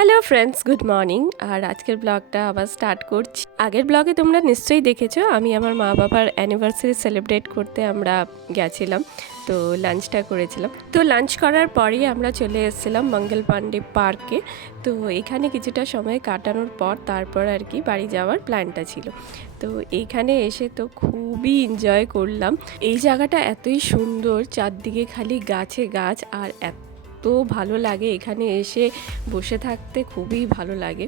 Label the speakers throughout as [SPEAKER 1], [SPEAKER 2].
[SPEAKER 1] Hello friends good morning আর আজকের ব্লগটা আবার স্টার্ট করছি। আগের ব্লগে তোমরা নিশ্চয়ই দেখেছ, আমি আমার মা বাবার অ্যানিভার্সারি সেলিব্রেট করতে আমরা গেছিলাম, তো লাঞ্চটা করেছিলাম। তো লাঞ্চ করার পরেই আমরা চলে এসেছিলাম মঙ্গল পাণ্ডে পার্কে। তো এখানে কিছুটা সময় কাটানোর পর তারপর আর কি বাড়ি যাওয়ার প্ল্যানটা ছিল। তো এইখানে এসে তো খুবই এনজয় করলাম। এই জায়গাটা এতই সুন্দর, চারদিকে খালি গাছে গাছ আর এত ভালো লাগে এখানে এসে বসে থাকতে খুবই ভালো লাগে।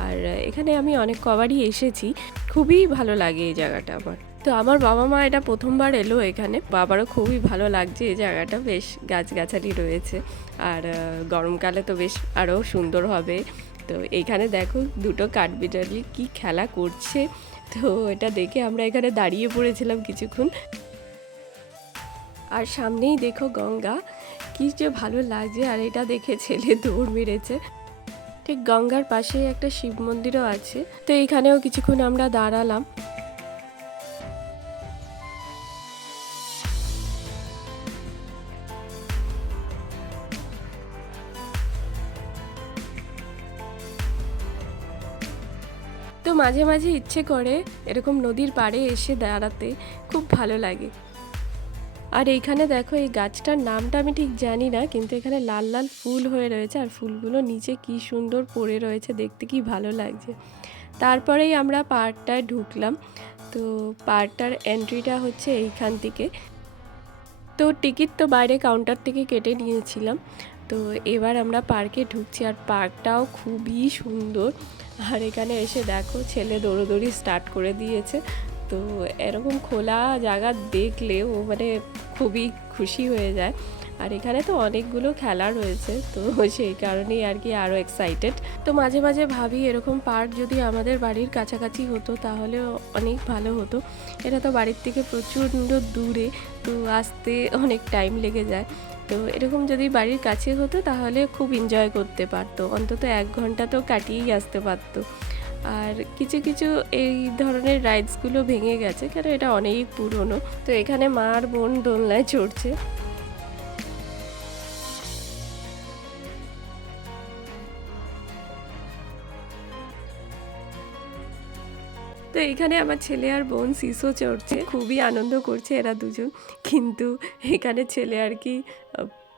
[SPEAKER 1] আর এখানে আমি অনেক কবারই এসেছি, খুবই ভালো লাগে এই জায়গাটা আমার। তো আমার বাবা মা এটা প্রথমবার এলো এখানে, বাবারও খুবই ভালো লাগছে এই জায়গাটা, বেশ গাছগাছালি রয়েছে। আর গরমকালে তো বেশ আরও সুন্দর হবে। তো এখানে দেখো দুটো কাঠবিড়ালি কি খেলা করছে। তো এটা দেখে আমরা এখানে দাঁড়িয়ে পড়েছিলাম কিছুক্ষণ। আর সামনেই দেখো গঙ্গা। কি যে ভালো লাগছে, আর এটা দেখে ছেলে দৌড় মেরেছে। ঠিক গঙ্গার পাশেই একটা শিব মন্দিরও আছে। তো এখানেও কিছুক্ষণ আমরা দাঁড়ালাম। তো মাঝে মাঝে ইচ্ছে করে এরকম নদীর পাড়ে এসে দাঁড়াতে। খুব ভালো লাগে। আর এইখানে দেখো, এই গাছটার নামটা আমি ঠিক জানি না, কিন্তু এখানে লাল লাল ফুল হয়ে রয়েছে আর ফুলগুলো নিচে কি সুন্দর পড়ে রয়েছে, দেখতে কি ভালো লাগছে। তারপরেই আমরা পার্কটায় ঢুকলাম। তো পার্কটার এন্ট্রিটা হচ্ছে এইখান থেকে। তো টিকিট তো বাইরে কাউন্টার থেকে কেটে নিয়েছিলাম। তো এবার আমরা পার্কে ঢুকছি আর পার্কটাও খুবই সুন্দর। আর এখানে এসে দেখো, ছেলে দৌড়োদৌড়ি স্টার্ট করে দিয়েছে। তো এরকম খোলা জায়গা দেখলে ও মানে খুবই খুশি হয়ে যায়। আর এখানে তো অনেকগুলো খেলা রয়েছে, তো সেই কারণেই আর কি আরও এক্সাইটেড তো মাঝে মাঝে ভাবি এরকম পার্ক যদি আমাদের বাড়ির কাছাকাছি হতো তাহলে অনেক ভালো হতো। এটা তো বাড়ির থেকে প্রচণ্ড দূরে, তো আসতে অনেক টাইম লেগে যায়। তো এরকম যদি বাড়ির কাছে হতো তাহলে খুব এনজয় করতে পারতো। অন্তত এক ঘণ্টা তো কাটিয়েই আসতে পারতো। আর কিছু কিছু এই ধরনের রাইডসগুলো ভেঙে গেছে, কেন এটা অনেক পুরনো। তো এখানে মা আর বোন দোলনায় চড়ছে। তো এখানে আমার ছেলে আর বোন সিসো চড়ছে, খুবই আনন্দ করছে এরা দুজন। কিন্তু এখানে ছেলে আর কি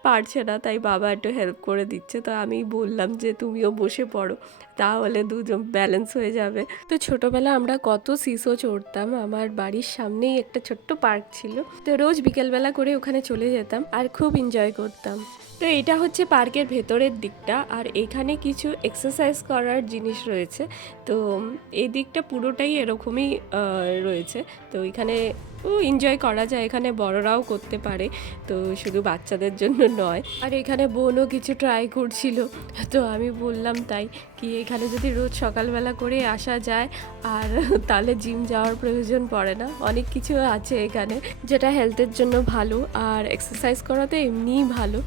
[SPEAKER 1] পারছে না, তাই বাবা একটু হেল্প করে দিচ্ছে। তো আমি বললাম যে, তুমিও বসে পড়ো, তাহলে দুজন ব্যালেন্স হয়ে যাবে। তো ছোটবেলা আমরা কত সিসো চড়তাম। আমার বাড়ির সামনেই একটা ছোট্ট পার্ক ছিল। তো রোজ বিকেলবেলা করে ওখানে চলে যেতাম আর খুব এনজয় করতাম। তো এটা হচ্ছে পার্কের ভেতরের দিকটা। আর এখানে কিছু এক্সারসাইজ করার জিনিস রয়েছে। তো এই দিকটা পুরোটাই এরকমই রয়েছে। তো এখানে এনজয় করা যায়। এখানে বড়রাও করতে পারে। তো শুধু বাচ্চাদের জন্য নয়। আর এখানে বোনও কিছু ট্রাই করছিল। তো আমি বললাম, তাই কি এখানে যদি রোজ সকালবেলা করে আসা যায়, আর তাহলে জিম যাওয়ার প্রয়োজন পড়ে না? অনেক কিছু আছে এখানে, যেটা হেলথের জন্য ভালো। আর এক্সারসাইজ করা তো এমনিই ভালো।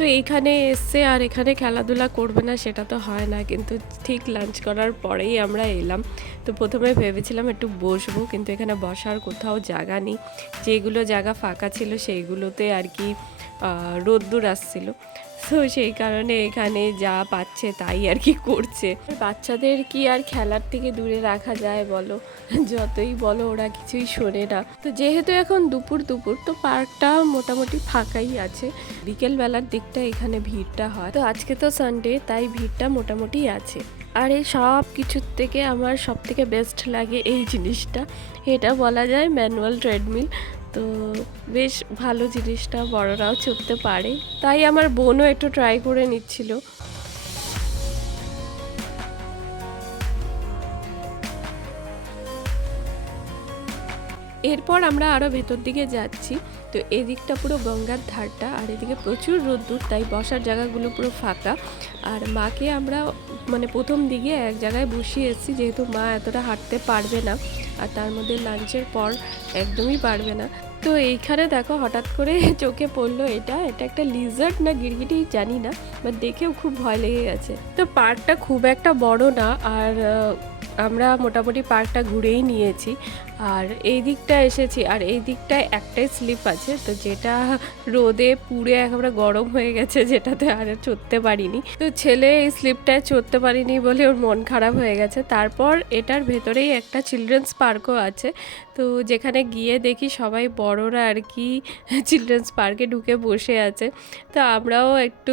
[SPEAKER 1] তো এইখানে এসছে আর এখানে খেলাধুলা করবে না, সেটা তো হয় না। কিন্তু ঠিক লাঞ্চ করার পরেই আমরা এলাম। তো প্রথমে ভেবেছিলাম একটু বসবো, কিন্তু এখানে বসার কোথাও জায়গা নেই। যেগুলো জায়গা ফাঁকা ছিল, সেইগুলোতে আর কি রোদ্দুর আসছিল। তো সেই কারণে এখানে যা পাচ্ছে তাই আর কি করছে। বাচ্চাদের কি আর খেলার থেকে দূরে রাখা যায় বলো? যতই বলো, ওরা কিছুই শোনে না। তো যেহেতু এখন দুপুর দুপুর, তো পার্কটা মোটামুটি ফাঁকাই আছে। বিকেল বেলার দিকটা এখানে ভিড়টা হয়। তো আজকে তো সানডে তাই ভিড়টা মোটামুটি আছে। আর এই সব কিছুর থেকে আমার সব থেকে বেস্ট লাগে এই জিনিসটা। এটা বলা যায় ম্যানুয়াল ট্রেডমিল তো বেশ ভালো জিনিসটা বড়রাও চড়তে পারে। তাই আমার বোনও একটু ট্রাই করে নিচ্ছিল। এরপর আমরা আরও ভেতর দিকে যাচ্ছি। তো এদিকটা পুরো গঙ্গার ধারটা, আর এদিকে প্রচুর রোদ্দুর, তাই বসার জায়গাগুলো পুরো ফাঁকা। আর মাকে আমরা মানে প্রথম দিকে এক জায়গায় বসিয়ে এসেছি যেহেতু মা এতটা হাঁটতে পারবে না আর তার মধ্যে লাঞ্চের পর একদমই পারবে না। তো এইখানে দেখো হঠাৎ করে চোখে পড়ল এটা এটা একটা লিজার্ড না গিরগিটি জানি না বাট দেখেও খুব ভয় লেগে গেছে। তো পার্কটা খুব একটা বড় না, আর আমরা মোটামুটি পার্কটা ঘুরেই নিয়েছি। আর এই দিকটা এসেছি, আর এই দিকটায় একটাই স্লিপ আছে, তো যেটা রোদে পুড়ে একেবারে গরম হয়ে গেছে, যেটাতে আর চড়তে পারিনি। তো ছেলে এই স্লিপটায় চড়তে পারিনি বলে ওর মন খারাপ হয়ে গেছে। তারপর এটার ভেতরেই একটা চিলড্রেন্স পার্কও আছে, তো যেখানে গিয়ে দেখি সবাই বড়রা আর কি চিলড্রেন্স পার্কে ঢুকে বসে আছে। তো আমরাও একটু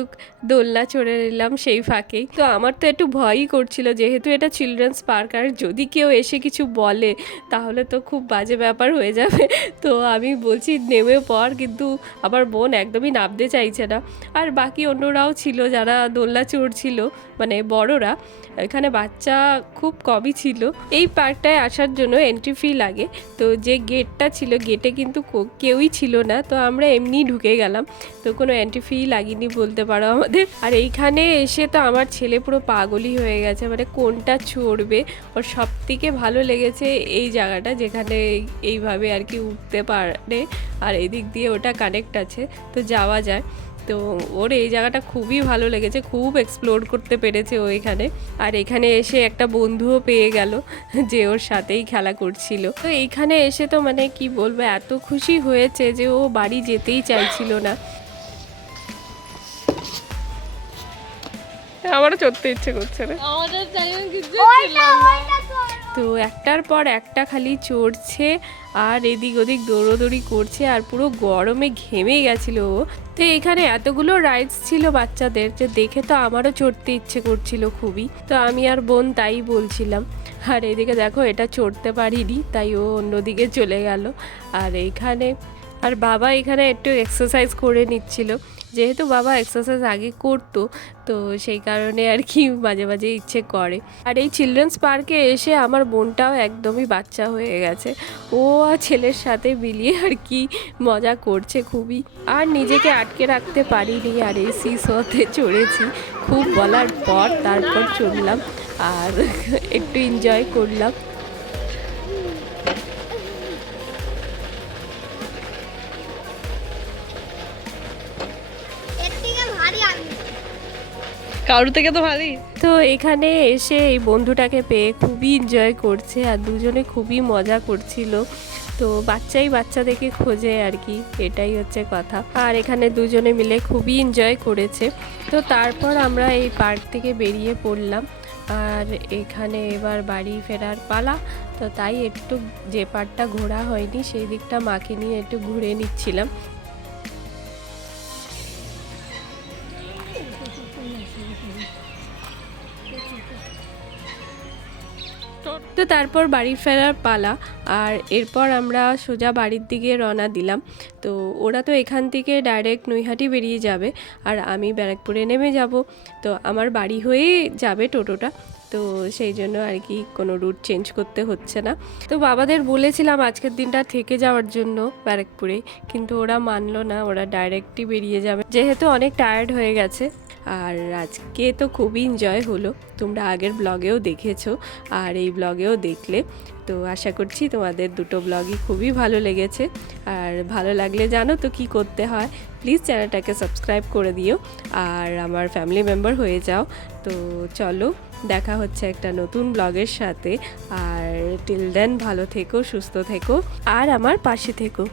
[SPEAKER 1] দোলনা চড়ে নিলাম সেই ফাঁকেই। তো আমার তো একটু ভয়ই করছিল, যেহেতু এটা চিলড্রেন্স পার্ক আর যদি কেউ এসে কিছু বলে, তাহলে তো খুব বাজে ব্যাপার হয়ে যাবে। তো আমি বলছি নেমে পর কিন্তু আমার বোন একদমই নামতে চাইছে না। আর বাকি অন্যরাও ছিল, যারা দোলনা চড়ছিল মানে বড়রা, এখানে বাচ্চা খুব কমই ছিল। এই পার্কটায় আসার জন্য এন্ট্রি ফি লাগে। তো যে গেটটা ছিল গেটে কিন্তু কেউই ছিল না। তো আমরা এমনি ঢুকে গেলাম। তো কোনো এন্ট্রি ফি লাগেনি বলতে পারো আমাদের। আর এইখানে এসে তো আমার ছেলে পুরো পাগলই হয়ে গেছে। মানে কোনটা চড়বে? ওর সব থেকে ভালো লেগেছে এই জায়গাটা যেখানে এইভাবে আর কি উঠতে পারে আর এদিক দিয়ে ওটা কানেক্ট আছে তো যাওয়া যায়। তো ওর এই জায়গাটা খুবই ভালো লেগেছে খুব এক্সপ্লোর করতে পেরেছে ও এখানে। আর এখানে এসে একটা বন্ধুও পেয়ে গেল যে ওর সাথেই খেলা করছিল। তো এইখানে এসে তো মানে কি বলব এত খুশি হয়েছে যে ও বাড়ি যেতেই চাইছিল না। আমারও চড়তে ইচ্ছে করছে না
[SPEAKER 2] আমাদের কিছু
[SPEAKER 1] তো একটার পর একটা খালি চড়ছে আর এদিক ওদিক দৌড়োদৌড়ি করছে আর পুরো গরমে ঘেমে গেছিল তো এখানে এতগুলো রাইডস ছিল বাচ্চাদের যে দেখে তো আমারও চড়তে ইচ্ছে করছিল খুবই। তো আমি আর বোন তাই বলছিলাম, আর এদিকে দেখো, এটা চড়তে পারিনি। তাই ও অন্যদিকে চলে গেল। আর এইখানে আর বাবা এখানে একটু এক্সারসাইজ করে নিচ্ছিল। যেহেতু বাবা এক্সারসাইজ আগে করতো, তো সেই কারণে আর কি মাঝে মাঝে ইচ্ছে করে। আর এই চিলড্রেন্স পার্কে এসে আমার বোনটাও একদমই বাচ্চা হয়ে গেছে। ও আর ছেলের সাথে মিলিয়ে আর কি মজা করছে খুবই। আর নিজেকে আটকে রাখতে পারিনি, আর এই সিসতে চড়েছি। খুব বলার পর তারপর চললাম, আর একটু এনজয় করলাম।
[SPEAKER 3] কারোর থেকে তো ভালোই
[SPEAKER 1] তো এখানে এসে এই বন্ধুটাকে পেয়ে খুবই এনজয় করছে আর দুজনে খুবই মজা করছিল। তো বাচ্চাই বাচ্চাদেরকে খোঁজে আর কি, এটাই হচ্ছে কথা। আর এখানে দুজনে মিলে খুবই এনজয় করেছে। তো তারপর আমরা এই পার্ক থেকে বেরিয়ে পড়লাম। আর এখানে এবার বাড়ি ফেরার পালা। তো তাই একটু যে পার্টটা ঘোরা হয়নি, সেই দিকটা মাকে নিয়ে একটু ঘুরে নিচ্ছিলাম। তো তারপর বাড়ি ফেরার পালা আর এরপর আমরা সোজা বাড়ির দিকে রওনা দিলাম। তো ওরা তো এখান থেকে ডাইরেক্ট নৈহাটি বেরিয়ে যাবে আর আমি ব্যারাকপুরে নেমে যাব। তো আমার বাড়ি হয়েই যাবে টোটোটা। তো সেই জন্য আর কি কোনো রুট চেঞ্জ করতে হচ্ছে না। তো বাবাদের বলেছিলাম আজকের দিনটা থেকে যাওয়ার জন্য ব্যারাকপুরে কিন্তু ওরা মানলো না, ওরা ডাইরেক্টই বেরিয়ে যাবে। যেহেতু অনেক টায়ার্ড হয়ে গেছে। আর আজকে তো খুবই এনজয় হলো। তোমরা আগের ব্লগেও দেখেছ আর এই ব্লগেও দেখলে। তো আশা করছি তোমাদের দুটো ব্লগই খুবই ভালো লেগেছে। আর ভালো লাগলে জানো তো কি করতে হয়? প্লিজ চ্যানেলটাকে সাবস্ক্রাইব করে দিও আর আমার ফ্যামিলি মেম্বার হয়ে যাও। তো চলো, দেখা হচ্ছে একটা নতুন ব্লগের সাথে। আর টিল দেন ভালো থেকো, সুস্থ থেকো। আর আমার পাশে থেকো।